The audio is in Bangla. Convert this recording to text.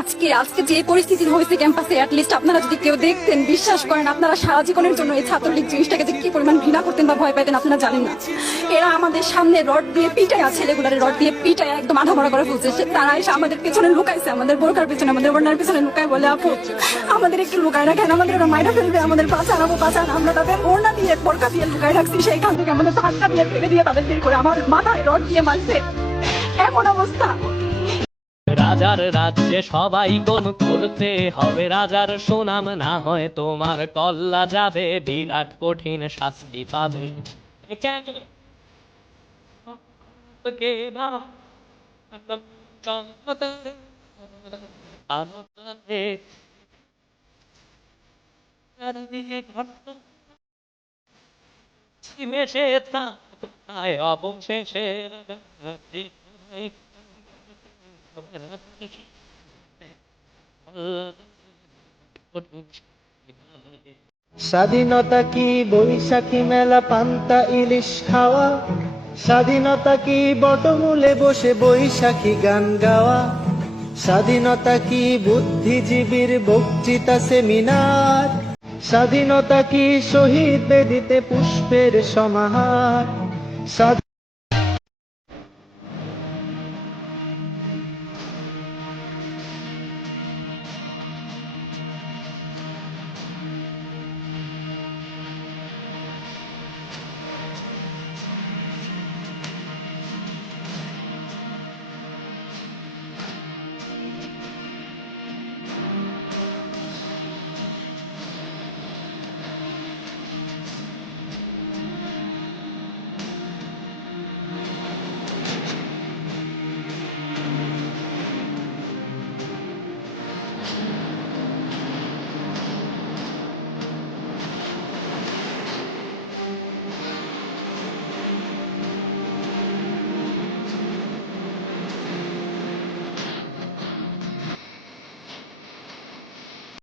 আজকে আজকে যে পরিস্থিতি হয়েছে ক্যাম্পাসে, অ্যাটলিস্ট আপনারা যদি কেউ দেখতেন, বিশ্বাস করেন আপনারা সারা জীবনের জন্য এই ছাত্রলীগ জিনিসটাকে যে কি পরিমাণ ঘৃণা করতেন বা ভয় পাইতেন আপনারা জানেন না। এরা আমাদের সামনে রড দিয়ে পিটায়, ছেলেগুলারে রড দিয়ে পিটায় একদম আধামরা করে ফেলছে। তারা এসে আমাদের পেছনে লুকাইছে, আমাদের বোরকার পেছনে, আমাদের ওড়নার পেছনে লুকায়, বলে আপু আমাদের একটু লুকায় রাখেন, আমাদের ওরা মাইরা ফেলবে, আমাদের বাঁচান আপু বাঁচান। আমরা তাদের ওড়না দিয়ে বোরকা দিয়ে লুকায় রাখছি, সেইখান থেকে আমাদের ধাক্কা দিয়ে ফেলে দিয়ে তাদের বের করে আমার মাথায় রড দিয়ে মারছে। এমন অবস্থা। রাজার রাজ্যে সবাই গুণ করতে হবে, রাজার সুনাম না হয় তোমার কল্লা যাবে, বিরাট কঠিন শাস্তি পাবে। অবশেষে স্বাধীনতা কি বৈশাখী মেলা পান্তা ইলিশ খাওয়া, স্বাধীনতা কি বটমূলে বসে বৈশাখী গান গাওয়া, স্বাধীনতা কি বুদ্ধিজীবীর বক্তৃতা সেমিনার, স্বাধীনতা কি শহীদ বেদিতে পুষ্পের সমাহার।